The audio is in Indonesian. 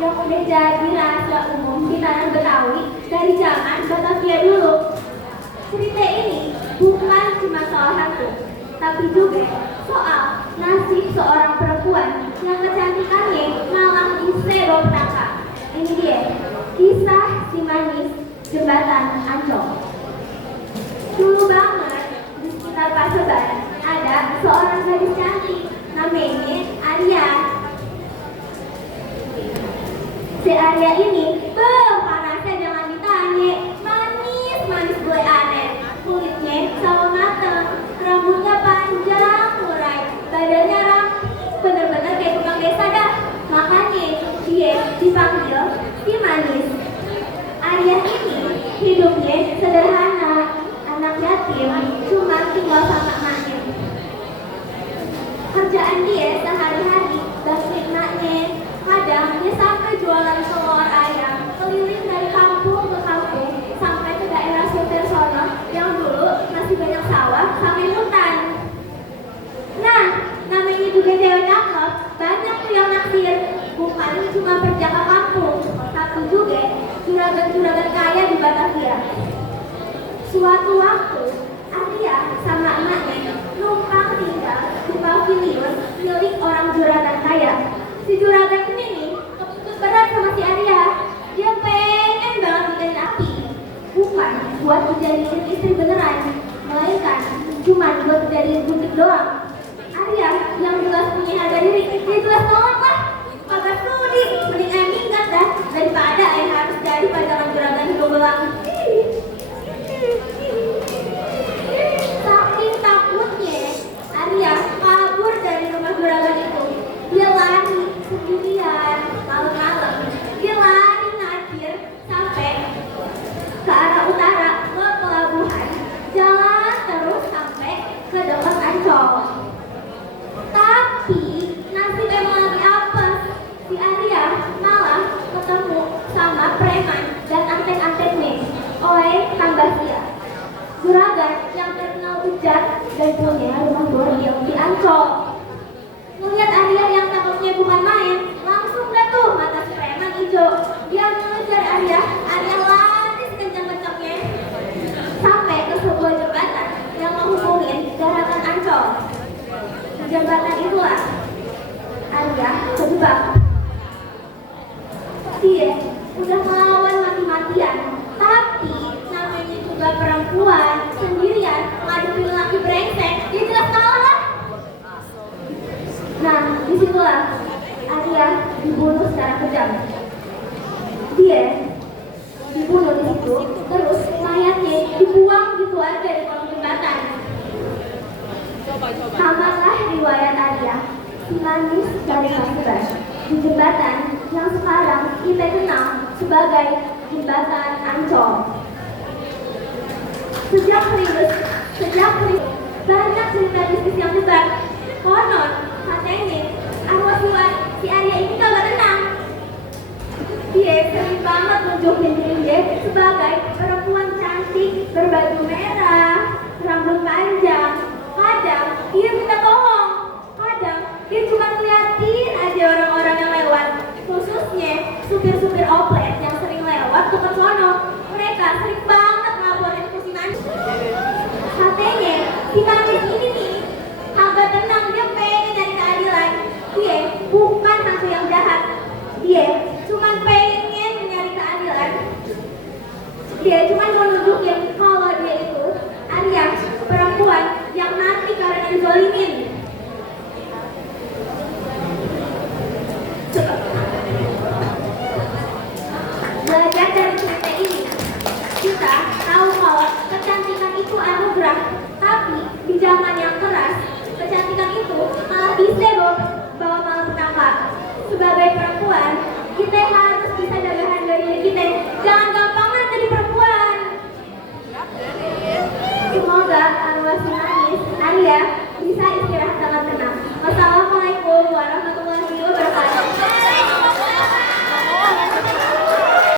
yang udah jadi rahasia umum di tanah Betawi dari zaman Batavia dulu. Cerita ini bukan cuma soal hantu, tapi juga soal nasib seorang perempuan yang kecantikannya malah disebut neraka. Ini dia, kisah si manis jembatan Ancol. Dulu banget di sekitar Paseban ada seorang gadis cantik namanya Arya. Si Arya ini, panasnya jangan ditanya, manis gue aneh. Kulitnya sama mateng, rambutnya panjang murai, badannya ramping, bener-bener kayak tukang desa dah. Makanya dia dipanggil si manis. Arya ini hidupnya sederhana, anak yatim, cuma tinggal sama emaknya. Kerjaan dia sehari-hari bantuin emaknya. Kadang dia sampai jualan telur ayam, keliling dari kampung ke kampung sampai ke daerah Sunter sono yang dulu masih banyak sawah sampai hutan. Nah, namanya juga cewek cakep, banyak tuh yang naksir. Bukan cuma perjaka kampung, tapi juga juragan-juragan kaya di Batavia. Suatu waktu, Arya sama emaknya numpang tinggal di pavilion milik orang juragan kaya. Si juragan ini nih keputus berat sama si Arya. Dia pengen banget bikin api, bukan buat dijadiin istri beneran, melainkan cuma buat dijadiin butik doang. Arya yang jelas punya harga diri, dia jelas nolak lah. Kagak sudi, mending ayah minggat dah daripada ayah harus jadi pajangan juragan hidung belang. Saking takutnya, Arya kabur dari rumah juragan itu. Dia lari sendirian malam-malam. Dia lari ngacir sampai ke arah utara ke pelabuhan. Jalan terus sampai ke dekat Ancol. Tapi nasib emang lagi apes. Si Arya malah ketemu sama preman dan antek-anteknya oleh Kang Basia, juragan yang terkenal bejat dan punya rumah bordil di Ancol. Melihat Arya yang takutnya bukan main, langsung dah tuh mata si preman hijau. Dia mengejar Arya lari sekencang-kencangnya sampai ke sebuah jembatan yang menghubungin daratan Ancol. Di jembatan itulah Arya terjebak. Dia udah melawan mati-matian, tapi namanya juga perempuan sendirian ngadepin laki brengsek, dia jelas kalah lah. Nah, disitulah Arya dibunuh secara kejam. Dia dibunuh di situ, terus mayatnya dibuang gitu aja di kolong jembatan. Samalah riwayat Arya, si manis dari Paseban, di jembatan yang sekarang kita kenal sebagai jembatan Ancol. Sejak rilis, banyak cerita bisnis yang nyebar. Konon katanya arwah si Arya ini kagak tenang. Dia sering banget nunjukin diri dia sebagai perempuan cantik berbaju merah, rambut panjang. Kadang dia minta tolong, kadang dia cuma ngeliatin aja orang-orang yang lewat, khususnya supir-supir oplet yang sering lewat ke sono. Mereka sering banget ngelaporin ke si manis. Katanya si manis ini nih agak tenang, dia pengen nyari keadilan. Dia bukan hantu yang jahat, dia cuma pengen nyari keadilan. Dia cuma